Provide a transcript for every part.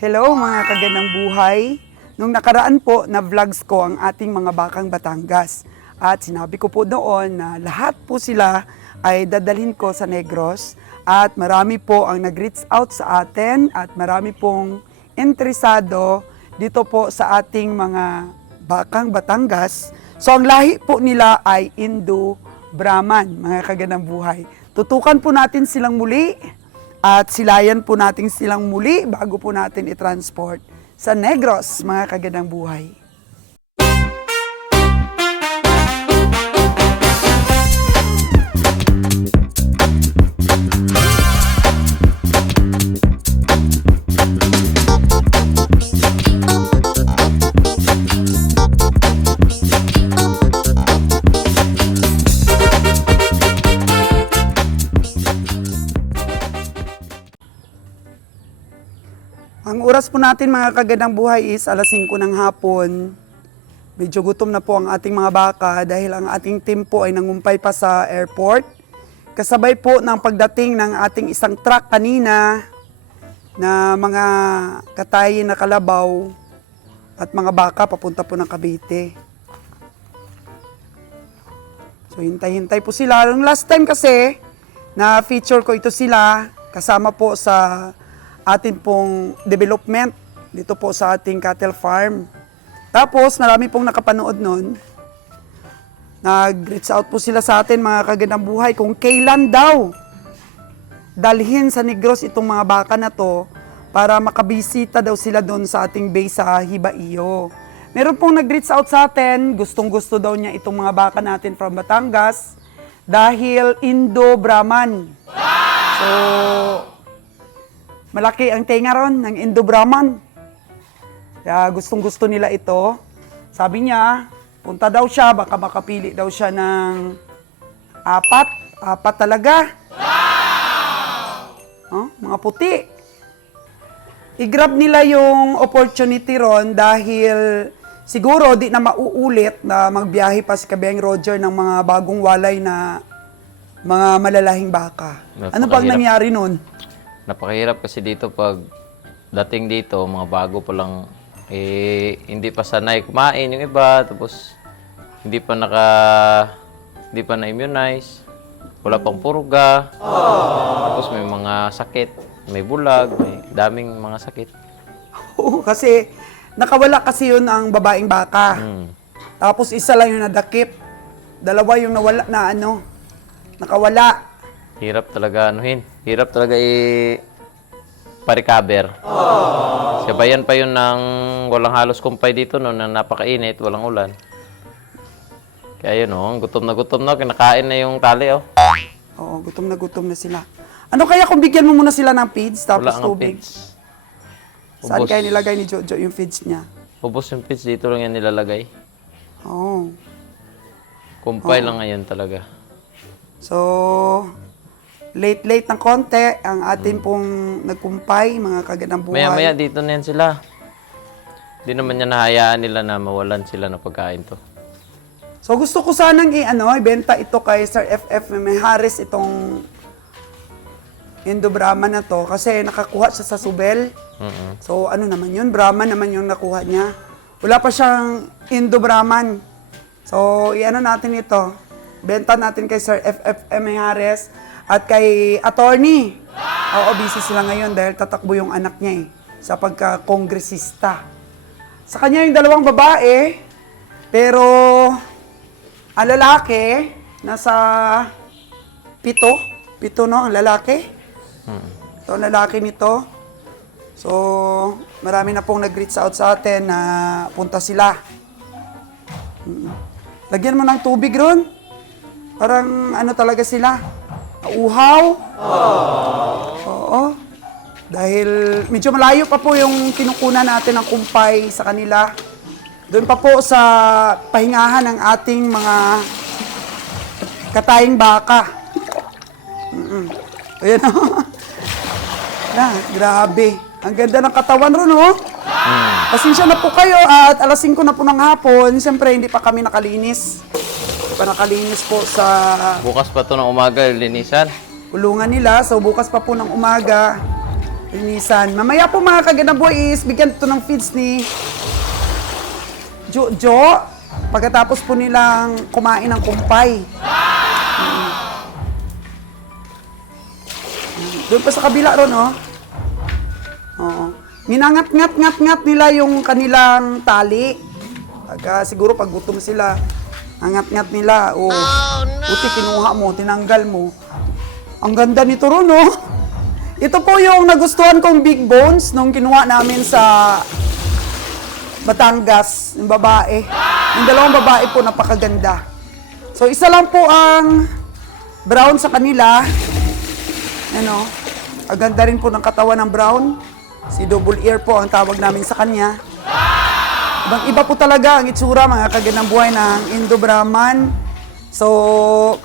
Hello mga kagandang buhay. Nung nakaraan po na vlogs ko ang ating mga bakang Batangas. At sinabi ko po doon na lahat po sila ay dadalhin ko sa Negros. At marami po ang nag-reach out sa atin at marami pong interesado dito po sa ating mga bakang Batangas. So ang lahi po nila ay Indo-Brahman, mga kagandang buhay. Tutukan po natin silang muli. At silayan po natin silang muli bago po natin i-transport sa Negros, mga kagandang buhay. Ang oras po natin mga kagandang buhay is alas 5 ng hapon. Medyo gutom na po ang ating mga baka dahil ang ating team po ay nangumpay pa sa airport. Kasabay po ng pagdating ng ating isang truck kanina na mga katayin na kalabaw at mga baka papunta po ng Cavite. So hintay-hintay po sila. Yung last time kasi na feature ko ito sila kasama po sa atin pong development dito po sa ating cattle farm. Tapos marami pong nakapanood nun. Nag-reach out po sila sa atin mga kagandang buhay kung kailan daw dalhin sa Negros itong mga baka na to para makabisita daw sila doon sa ating base sa Hibaiyo. Meron pong nag-reach out sa atin, gustong-gusto daw niya itong mga baka natin from Batangas dahil Indo-Brahman. So, malaki ang tenga ron ng Indo-Brahman. Kaya gustong-gusto nila ito. Sabi niya, punta daw siya, baka makapili daw siya ng apat. Apat talaga. Wow! Mga puti. I-grab nila yung opportunity ron dahil siguro di na mauulit na magbiyahe pa si Kabeng Roger ng mga bagong walay na mga malalahing baka. Ano bang nangyari nun? Napakahirap kasi dito pag dating dito, mga bago pa lang, hindi pa sanay kumain yung iba, tapos hindi pa na-immunize, wala pang purga, tapos may mga sakit, may bulag, may daming mga sakit. Oo, kasi nakawala kasi yun ang babaeng baka. Tapos isa lang yung nadakip. Dalawa yung nawala na nakawala. Hirap talaga Hirap talaga pa-recover. Sabayan pa yun ng walang halos kumpay dito noon na napakainit, walang ulan. Kaya yun gutom na, kinakain na yung tali Oo, gutom na sila. Ano kaya kung bigyan mo muna sila ng feeds tapos Wala ang tubig? feeds. Saan Ubos. kaya nilagay ni Jojo yung feeds niya? Ubos yung feeds, dito lang yan nilalagay. Oo. Kumpay lang ngayon talaga. So, late ng konti ang atin pong nagkumpay, mga kagandang buhay. Maya-maya dito na yan sila. Hindi naman niya nahayaan nila na mawalan sila ng pagkain to. So gusto ko sanang ibenta ito kay Sir FF Harris itong Indo-Brahman na to kasi nakakuha siya sa Subel. So ano naman yun, Brahman naman yung nakuha niya. Wala pa siyang Indo-Brahman. So natin ito. Benta natin kay Sir FF Harris at kay attorney. Oo, busy sila ngayon dahil tatakbo yung anak niya sa pagka-kongresista. Sa kanya yung dalawang babae, pero ang lalaki, nasa 7 ang lalaki. Ito ang lalaki nito. So, marami na pong nag-reach out sa atin na punta sila. Lagyan mo ng tubig ron. Parang talaga sila. Uhaw. Oo. Dahil medyo malayo pa po yung kinukunan natin ng kumpay sa kanila. Doon pa po sa pahingahan ng ating mga kataying baka. Ayan grabe. Ang ganda ng katawan ron, Pasensya na po kayo at alas 5 na po ng hapon. Siyempre, hindi pa kami nakalinis. Nakalinis po sa Bukas pa to ng umaga, linisan. kulungan nila. So bukas pa po ng umaga, Linisan. Mamaya po mga kagandang buhay is bigyan ito ng feeds ni Jojo. Pagkatapos po nilang kumain ng kumpay. Doon pa sa kabila ron, oh. Oo. Minangat-ngat-ngat-ngat nila yung kanilang tali. Siguro pag gutom sila, angat-ngat nila. Oh, buti kinuha mo, tinanggal mo. Ang ganda nito ron, oh. Ito po yung nagustuhan kong big bones nung kinuha namin sa Batangas, yung babae. Yung dalawang babae po, napakaganda. So, isa lang po ang brown sa kanila. Ano, ang ganda rin po ng katawan ng brown. Si double ear po ang tawag namin sa kanya. Ibang-iba po talaga ang itsura, mga kagandang buhay ng Indo-Brahman. So,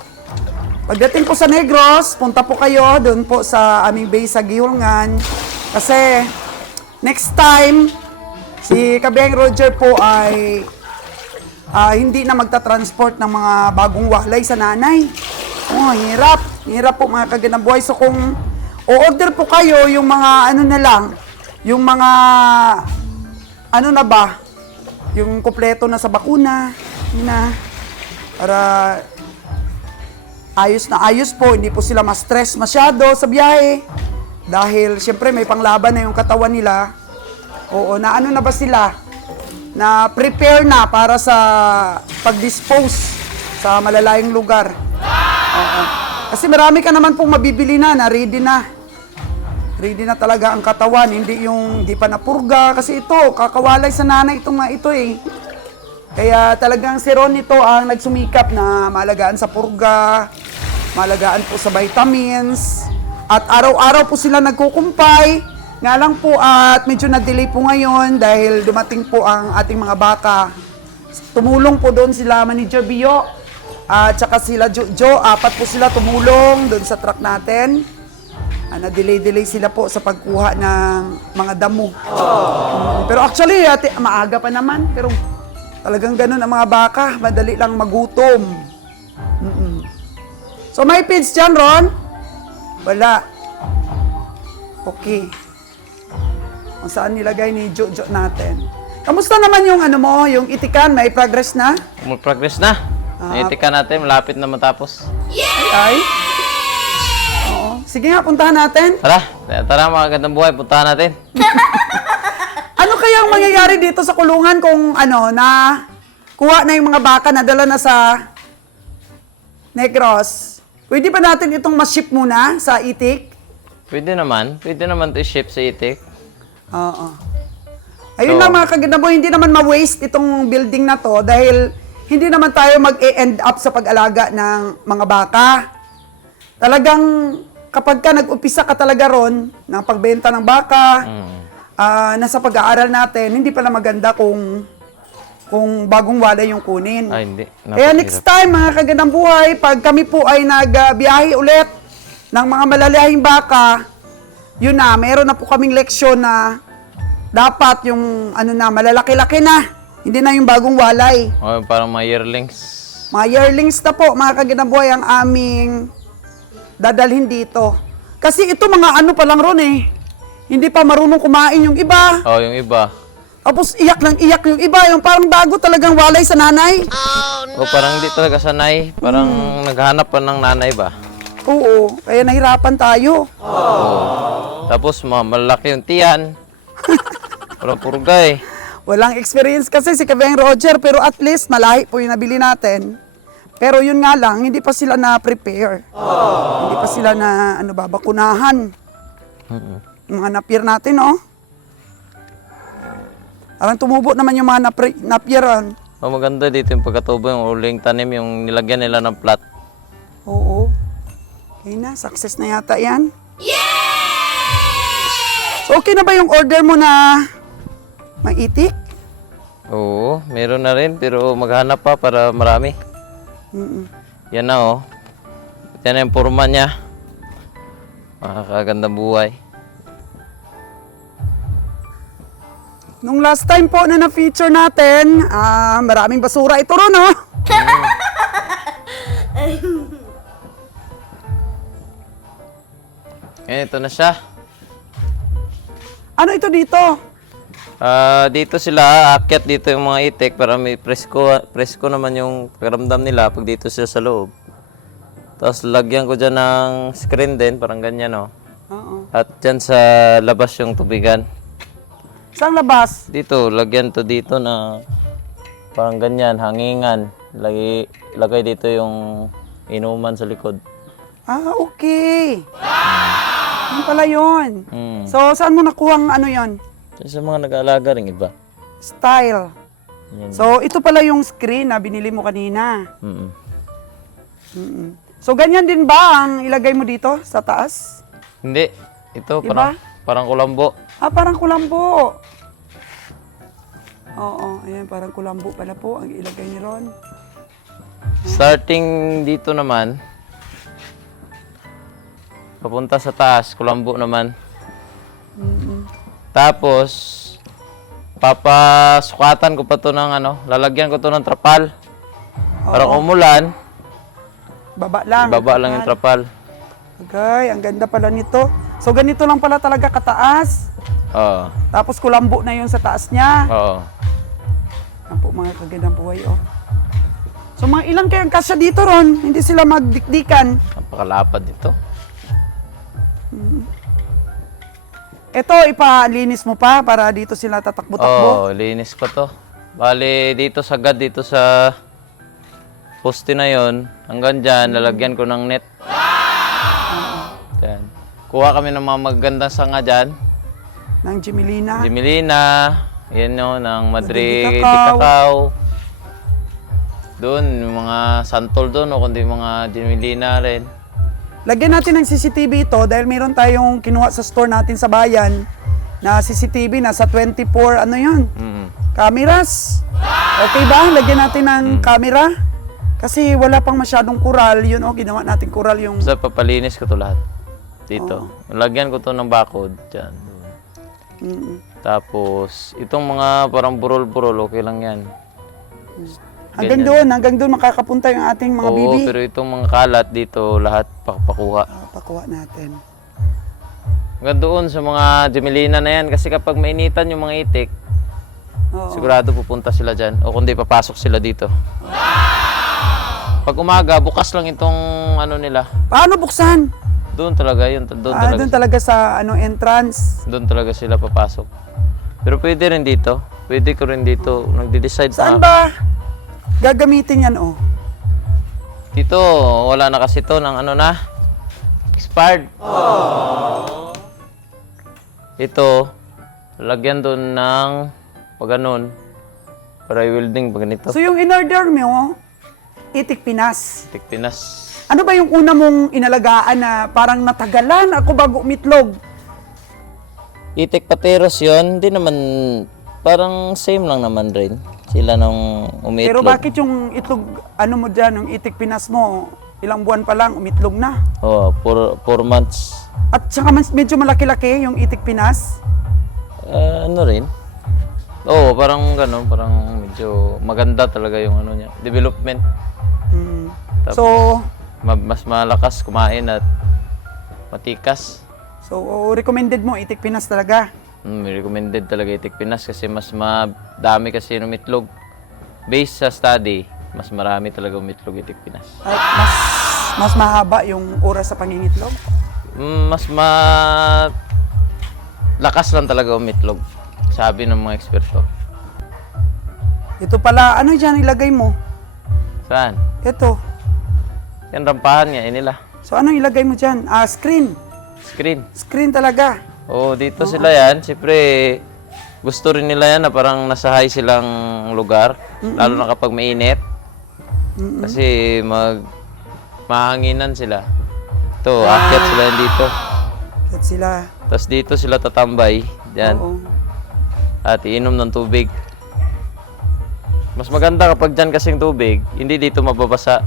pagdating po sa Negros, punta po kayo doon po sa aming base sa Gihulngan. Kasi, next time, si Kabeng Roger po ay hindi na magta-transport ng mga bagong walay sa nanay. Oh, hirap. Hirap po mga kagandang buhay. So kung o-order po kayo yung mga ano na lang, yung mga ano na ba, yung kompleto na sa bakuna, na para ayos po, hindi po sila ma-stress masyado sa biyahe. Dahil siyempre may panglaban na yung katawan nila. Oo, na ano na ba sila? Na prepare na para sa pag-dispose sa malalayong lugar. Oo. Kasi marami ka naman pong mabibili na ready na. Ready na talaga ang katawan, hindi yung hindi pa napurga. Kasi ito, kakawalay sa nanay itong nga ito eh. Kaya talagang si Ron ito ang nagsumikap na malagaan sa purga, malagaan po sa vitamins, at araw-araw po sila nagkukumpay. Nga lang po at medyo na-delay po ngayon dahil dumating po ang ating mga baka. Tumulong po doon sila Manager Bio at saka sila Jojo. 4 po sila tumulong doon sa truck natin. Na-delay sila po sa pagkuha ng mga damo. Pero actually, maaga pa naman. Pero talagang ganun ang mga baka. Madali lang magutom. So may feeds dyan, Ron? Wala. Okay. Kung saan nilagay ni Jojo natin. Kamusta naman yung ano mo, yung itikan? May progress na? Mag-progress na. Naitika natin, malapit na matapos. Ay? Oo. Sige nga, puntahan natin. Tara mga gandang buhay, puntahan natin. Ano kaya ang mangyayari dito sa kulungan kung ano, na kuha na yung mga baka na dala na sa Negros? Pwede ba natin itong ma-ship muna sa Itik? Pwede naman to ship sa Itik. Oo. Ayun lang mga kaganda mo, hindi naman ma-waste itong building na to dahil hindi naman tayo mag-e-end up sa pag-alaga ng mga baka. Talagang kapag ka nag-upisa ka talaga ron ng pagbenta ng baka, nasa pag-aaral natin, hindi pala maganda kung bagong walay yung kunin. Ay, hindi. Kaya next time mga kagandang buhay, pag kami po ay nagbiyahe ulit ng mga malalayang baka, yun na, meron na po kaming leksyon na dapat yung ano na, malalaki-laki na. Hindi na yung bagong walay. Oh, parang mga yearlings. Mga yearlings na po, mga kagandang buhay, ang aming dadalhin dito. Kasi ito mga ano pa lang ron eh. Hindi pa marunong kumain yung iba. Oh, yung iba. Tapos iyak ng iyak yung iba. Yung parang bago talagang walay sa nanay. Oh, parang hindi talaga sanay. Parang naghanap pa ng nanay ba? Oo, kaya nahirapan tayo. Tapos malaki yung tiyan. Parang purga eh. Walang experience kasi si Kabeng Roger, pero at least malahi po yung nabili natin. Pero yun nga lang, hindi pa sila na-prepare. Hindi pa sila na, bakunahan. Yung mga napier natin, oh. Parang tumubo naman yung mga napieran. Oh, maganda dito yung pagkatubo, yung uling tanim, yung nilagyan nila ng plat. Oo. Okay na, success na yata yan. So okay na ba yung order mo na maitik? Oo, meron na rin, pero maghanap pa para marami. Yan na oh. Yan na yung forma niya. Makakagandang buhay. Nung last time po na na-feature natin, maraming basura ito ron, oh. Ito na siya. Ano ito dito? Dito sila, aakyat dito yung mga itik para may presko naman yung pakiramdam nila pag dito sila sa loob. Tapos lagyan ko dyan ng screen din, parang ganyan oh. Oo. At dyan sa labas yung tubigan. Saan labas? Dito, lagyan to dito na parang ganyan, hangingan. Lagay dito yung inuman sa likod. Okay. Ano pala yun? Mm. So, saan mo nakuha ang ano yon? Dyan sa mga nag-aalaga rin iba. Style. Yan. So, ito pala yung screen na binili mo kanina. Mm-mm. Mm-mm. So, ganyan din ba ang ilagay mo dito sa taas? Hindi. Ito, Iba? parang kulambo. Parang kulambo. Oo, ayan, parang kulambo pala po ang ilagay ni Ron. Starting dito naman, papunta sa taas, kulambo naman. Tapos, papasukatan ko pa to ng lalagyan ko to ng trapal. Para kung umulan, Baba lang. baba lang yung trapal. Okay, ang ganda pala nito. So, ganito lang pala talaga kataas. Oo. Tapos kulambo na yun sa taas niya. Oo. Yan po mga kagandang buhay, oh. So, mga ilan kayang kasya dito, Ron? Hindi sila magdikdikan. Napakalapad nito. Ito, ipalinis mo pa para dito sila tatakbo-takbo. Oo, linis pa to. Bali, dito sagad, dito sa poste na yon, hanggang dyan, lalagyan ko ng net. Dyan. Kuha kami ng mga magagandang sanga dyan. Ng Jimelina. Jimelina, yan yun, ng Madrid, Madrid Cacao. Cacao. Doon, yung mga santol doon, o kundi yung mga Jimelina rin. Lagyan natin ng CCTV ito dahil meron tayong kinuha sa store natin sa bayan na CCTV na sa 24, ano yun? Mm. Cameras. Okay ba? Lagyan natin ng camera. Kasi wala pang masyadong kural. Yun, ginawa natin kural yung... Basta papalinis ko to lahat. Dito. Lagyan ko to ng bakod. Dyan. Mm. Tapos, itong mga parang burol-burol, okay lang yan. Hanggang doon makakapunta yung ating mga Oo, bibi. pero itong mga kalat dito, lahat pakuha. Pakuha natin. Hanggang doon sa mga Jimelina na yan, kasi kapag mainitan yung mga itik, Oo. sigurado pupunta sila dyan. O kundi papasok sila dito. Pag umaga, bukas lang itong ano nila. Paano buksan? Doon talaga, yun. Doon talaga sa entrance. Doon talaga sila papasok. Pero pwede rin dito. Pwede ko rin dito. Nagde-decide Saan pa. ba gagamitin yan, oh? Dito, wala na kasi to ng expired. Ito, lagyan doon ng pag ganun. Para i-welding pag ganito. So yung in-order mo, Itik Pinas. Itik Pinas. Ano ba yung una mong inalagaan na parang natagalan ako bago umitlog? Itik Pateros yun, hindi naman, parang same lang naman rin. Sila nung umitlog. Pero bakit yung itlog, ano mo dyan, yung Itik Pinas mo, ilang buwan pa lang, umitlog na? Oo, 4 months. At saka medyo malaki-laki yung Itik Pinas. Ano rin? Oo, parang gano'n, parang medyo maganda talaga yung ano niya, development. Hmm. Tapos, So, mas malakas kumain at matikas. so recommended mo Itik Pinas talaga. Recommended talaga Itik Pinas kasi mas madami kasi yung umitlog. Based sa study, mas marami talaga umitlog Itik Pinas. At mas mahaba yung oras sa pangingitlog. Mas lakas lang talaga umitlog, sabi ng mga eksperto. Ito pala, ano dyan ilagay mo? Saan? Ito. Yan, rampahan nga nila. So ano ilagay mo dyan? Screen. Screen. Screen talaga. Oo, dito sila yan. Siyempre, gusto rin nila yan na parang nasa high silang lugar. Lalo na kapag mainit. Kasi mahanginan sila. Ito, akyat sila yan dito. At sila. Tapos dito sila tatambay. Diyan. Oo. At iinom ng tubig. Mas maganda kapag dyan kasing tubig, hindi dito mababasa.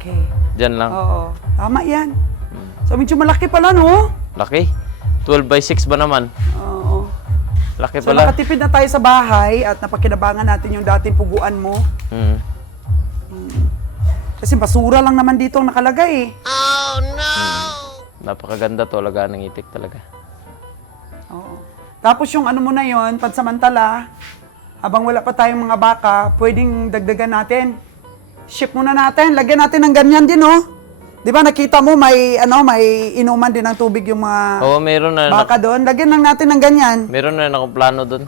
Okay. Dyan lang. Oo. Tama yan. So medyo malaki pala, no? Laki. 12 by 6 ba naman? Oo. Laki So pala. nakatipid na tayo sa bahay at napakinabangan natin yung dating puguan mo. Mm. Kasi basura lang naman dito ang nakalagay eh. Napakaganda to, alagaan ng itik talaga. Oo. Tapos yung ano mo na yon, pansamantala, habang wala pa tayong mga baka, pwedeng dagdagan natin. Ship muna natin, lagyan natin ng ganyan din, oh. Di ba nakita mo may inuman din ng tubig yung mga Oo, meron na. baka doon. Lagyan lang natin ng ganyan. Meron na akong plano doon.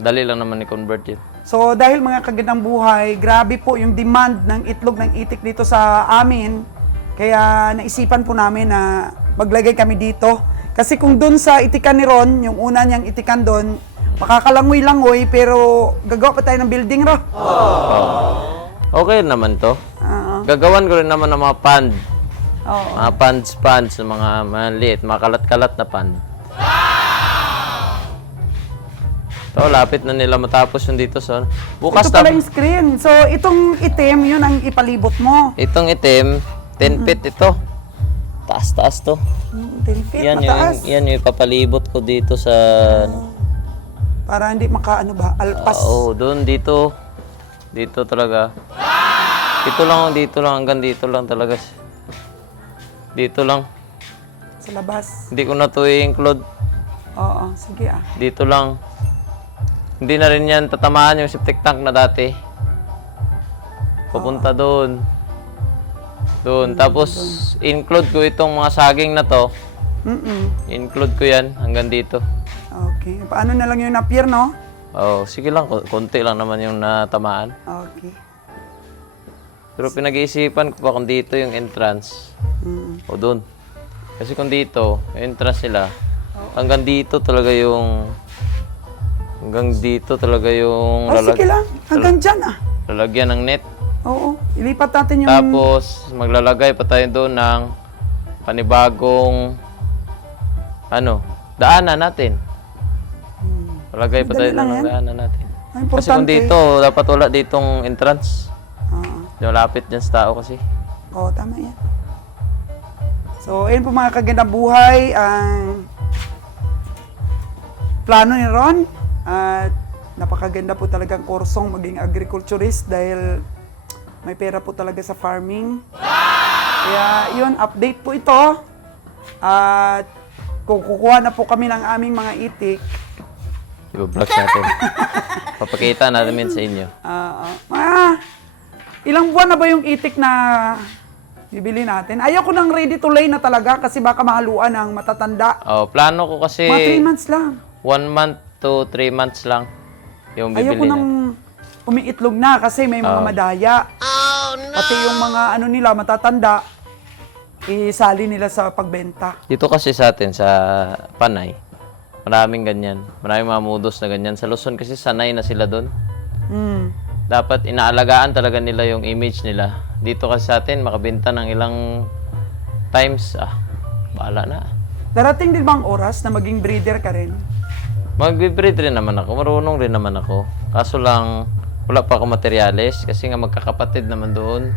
Dali lang naman i-convert yun. So dahil mga kagandang buhay, grabe po yung demand ng itlog ng itik dito sa amin. Kaya naisipan po namin na maglagay kami dito. Kasi kung doon sa itikan ni Ron, yung una niyang itikan doon, makakalangoy-langoy pero gagawa pa tayo ng building, Ro. Okay naman to. Oo. Gagawan ko rin naman ng mga pond. Oo. Mga ponds, mga maliit, mga kalat-kalat na pond. So, lapit na nila matapos yung dito, son. Bukas Ito pala yung screen. So itong itim, yun ang ipalibot mo. Itong itim, 10 feet ito. Taas-taas to. 10 feet, Yan mataas. yung ipapalibot ko dito sa... Para hindi makaano ba, alpas. Oo, doon, dito. Dito talaga. Dito lang, hanggang dito lang talaga. Dito lang. Sa labas. Hindi ko na to i-include. Oo, sige ah. Dito lang. Hindi na rin yan tatamaan yung septic tank na dati. Papunta doon. Doon. Tapos, include ko itong mga saging na to. Include ko yan hanggang dito. Okay. Paano na lang yung napier, no? Oh, sige lang. Konti lang naman yung natamaan. Okay. Pero pinag-iisipan ko pa kung dito yung entrance. O doon. Kasi kung dito, yung entrance nila, hanggang dito talaga yung... Hanggang dito talaga yung Oh, sige lang. Hanggang dyan ah. lalagyan ng net. Oo. Ilipat natin yung... Tapos, maglalagay pa tayo doon ng panibagong daanan natin. Lalagay pa tayo Dali lang doon ng yan. daanan natin. Ang Kasi kung importante. dito, dapat wala ditong entrance. Oo. Malapit dyan sa tao kasi. Oo, tama yan. So, ayun po mga kagandang buhay. Ang plano ni Ron. At napakaganda po talagang kursong maging agriculturist dahil may pera po talaga sa farming. Kaya yun, update po ito. At kukuha na po kami ng aming mga itik. I-vlog natin. Papakita natin sa inyo. Ilang buwan na ba yung itik na bibili natin? Ayaw ko ng ready to lay na talaga kasi baka mahaluan ng matatanda. Oh, plano ko kasi Mga 3 months lang. 1 month to 3 months lang yung Ayaw bibili ko na. nang umiitlog na kasi may mga madaya. Pati yung mga nila matatanda, isali nila sa pagbenta. Dito kasi sa atin, sa Panay, maraming ganyan. Maraming mga mudos na ganyan. Sa Luzon kasi sanay na sila doon. Dapat inaalagaan talaga nila yung image nila. Dito kasi sa atin, makabenta ng ilang times, bahala na. Darating din bang oras na maging breeder ka rin? Magbe-breed rin naman ako, marunong rin naman ako. Kaso lang, wala pa ako materyales kasi nga magkakapatid naman doon.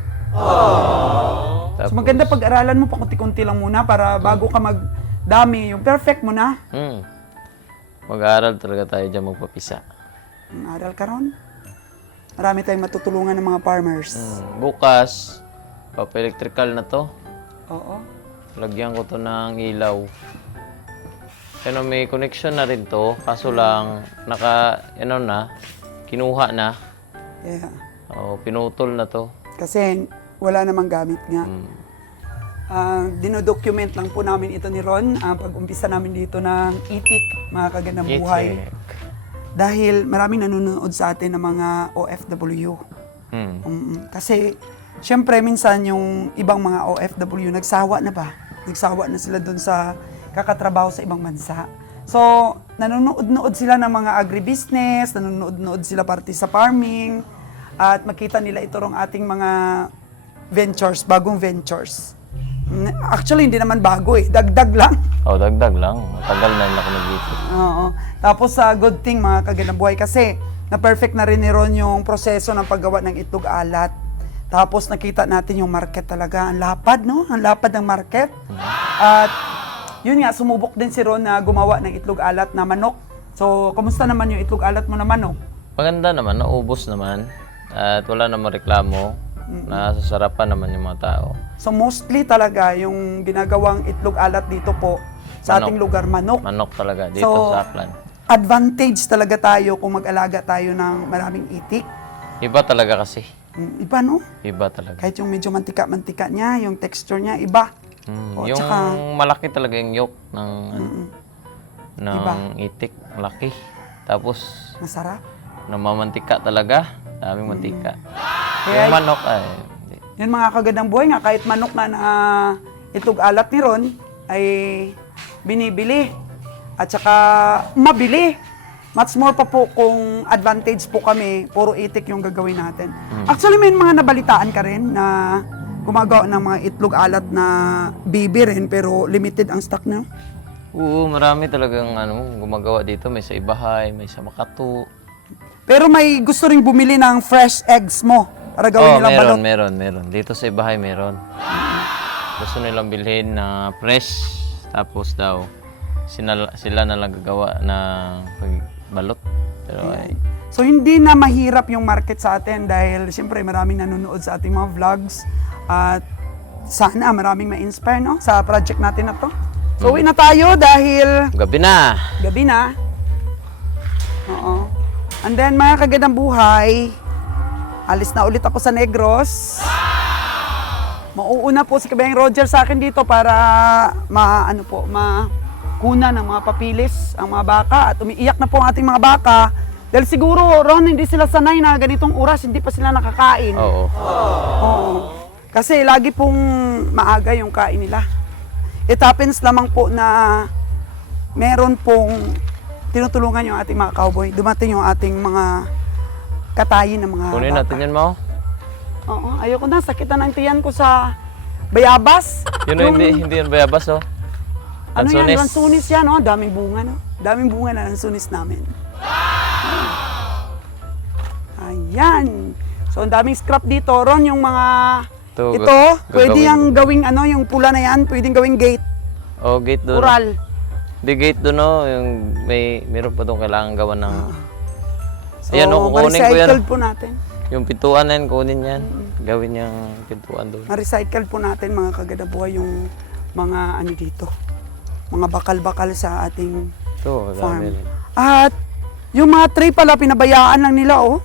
So maganda pag-aralan mo pa kunti-kunti lang muna para bago ka magdami, yung perfect mo na. Mag-aaral talaga tayo dyan magpapisa. Aral ka ron. Marami tayong matutulungan ng mga farmers. Bukas, papa-electrical na to. Oo. Lagyan ko to ng ilaw. Pero may connection na rin to. Kaso lang, kinuha na. Yeah. Pinutol na to. Kasi wala namang gamit nga. Dinodocument lang po namin ito ni Ron, pag-umpisa namin dito ng itik, mga kagandang buhay. Itik. Dahil maraming nanonood sa atin ng mga OFW. Kasi, syempre, minsan yung ibang mga OFW, nagsawa na ba? Nagsawa na sila doon sa kakatrabaho sa ibang bansa. So, nanonood-nood sila ng mga agribusiness, nanonood-nood sila parte sa farming, at makita nila ito rong ating mga ventures, bagong ventures. Actually, hindi naman bago dagdag lang. Dagdag lang. Matagal na rin ako nag-itik. Oo. Tapos sa good thing mga kagandang buhay kasi na-perfect na rin ni Ron yung proseso ng paggawa ng itlog alat. Tapos nakita natin yung market talaga. Ang lapad, no? Ang lapad ng market. At yun nga, sumubok din si Ron na gumawa ng itlog alat na manok. So, kumusta naman yung itlog alat mo na manok? Maganda naman, naubos naman. At wala namang reklamo. Nasasarapan naman yung mga tao. So, mostly talaga yung ginagawang itlog alat dito po sa Manok. ating lugar, manok. Manok talaga dito So, sa Aklan. Advantage talaga tayo kung mag-alaga tayo ng maraming itik. Iba talaga kasi. Iba, no? Iba talaga. Kahit yung medyo mantika-mantika niya, yung texture niya, iba. O, Yung tsaka, malaki talaga yung yolk ng, ng Iba. itik. Laki. Tapos, masarap. namamantika talaga. Daming mantika. Kaya- Yung manok ay, hindi. Yan mga kagandang buhay nga, kahit manok na na itlog alat ni Ron, ay binibili. At saka mabili. Much more pa po kung advantage po kami, puro itik yung gagawin natin. Actually, may mga nabalitaan ka rin na gumagawa ng mga itlog alat na bibi rin, pero limited ang stock na. Oo, marami talagang gumagawa dito. May sa Ibahay, may sa Makatu. Pero may gusto rin bumili ng fresh eggs mo para gawin nilang balot. meron. Dito sa Ibahay meron. Gusto nilang bilhin na fresh. Tapos daw, sila na lang gagawa ng balot. Pero ay, So hindi na mahirap yung market sa atin dahil siyempre maraming nanonood sa ating mga vlogs at sana maraming ma-inspire, no, sa project natin na to. So uwi na tayo dahil gabi na. gabi na. Oo. And then mga kagandang buhay, alis na ulit ako sa Negros. Mauuna po si Kabayang Roger sa akin dito para makuna ng mga papilis ang mga baka at umiiyak na po ang ating mga baka. Dahil siguro, Ron, hindi sila sanay na ganitong oras, hindi pa sila nakakain. Oo. Oo. Kasi lagi pong maaga yung kain nila. It happens lamang po na meron pong tinutulungan yung ating mga cowboy. Dumating yung ating mga katayin ng mga Kunin baka. natin yan, Mao. Oo, ayoko na. Sakitan ang tiyan ko sa bayabas. Yun o, hindi yan bayabas, oh. Ano yan? Lansunis. Lansunis yan, oh. Daming bunga, no? Daming bunga na lansunis namin. Ayan. So, ang daming scrap dito. Ron, yung mga... Ito, pwede yung gawing yung pula na yan, pwedeng gawing gate. Oh, gate doon. Ural. Di gate doon, oh. Yung meron pa doon kailangan gawa ng... So, Ayan, oh, kukunin ko yan. ma-recycled po natin. Yung pintuan na yan, kunin yan. Gawin yung pintuan doon. Ma-recycle po natin mga kagadabuhay yung mga dito. Mga bakal-bakal sa ating Ito, farm. dami rin. At yung mga tray pala, pinabayaan lang nila, oh.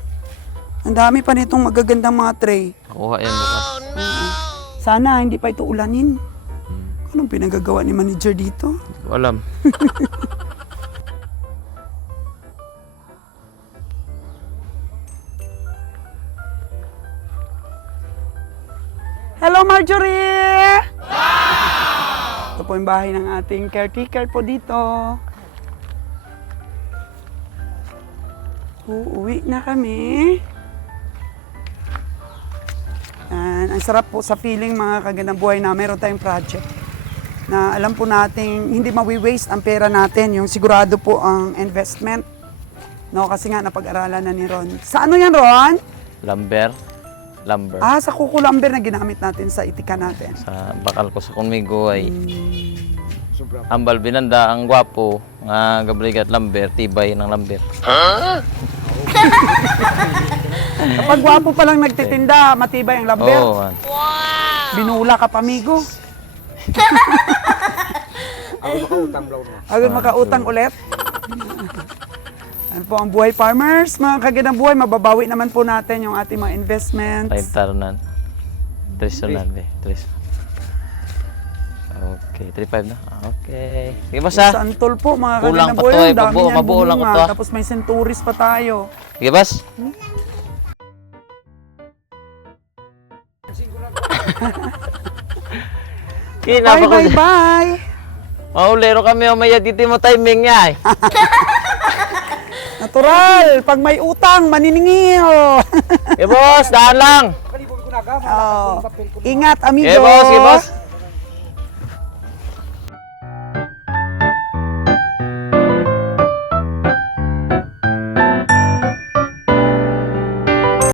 Ang dami pa nitong magagandang mga tray. Nakuha yan bukas. Sana hindi pa ito ulanin. Anong pinagagawa ni manager dito? Hindi ko alam. Hello, Marjorie! Ito po yung bahay ng ating caretaker po dito. Uuwi na kami. Ang sarap po sa feeling mga kagandang buhay na meron tayong project na alam po nating hindi mawi-waste ang pera natin, yung sigurado po ang investment. No, kasi nga napag-aralan na ni Ron. Sa ano yan, Ron? Lumber. Sa kukulamber na ginamit natin sa itika natin. Sa bakal ko sa Conmigo ay ambal binanda ang gwapo nga gabrigat lumber, tibay ng lumber. Kapag gwapo pa lang nagtitinda, matibay ang lamber. Oo, man. Binula ka pa, amigo. Agad makautang ulit. Ano po ang buhay farmers? Mga kagandang buhay, mababawi naman po natin yung ating mga investments. 5 tarunan. 3 tarunan, be. 3. Okay, 3-5 na. Okay. Sige, boss, ha? Santol po, mga Kulang kagandang pa buhay. to, Ang dami niyang mabuo lang bunga. ito, ah. Tapos may centuries pa tayo. Sige, boss. Bye, bye, bye! Maulero kami o may dito mo timing niya eh. Natural! Pag may utang, maniningil! Sige, boss, daan lang. Oh. Ingat, amigo! Sige, boss.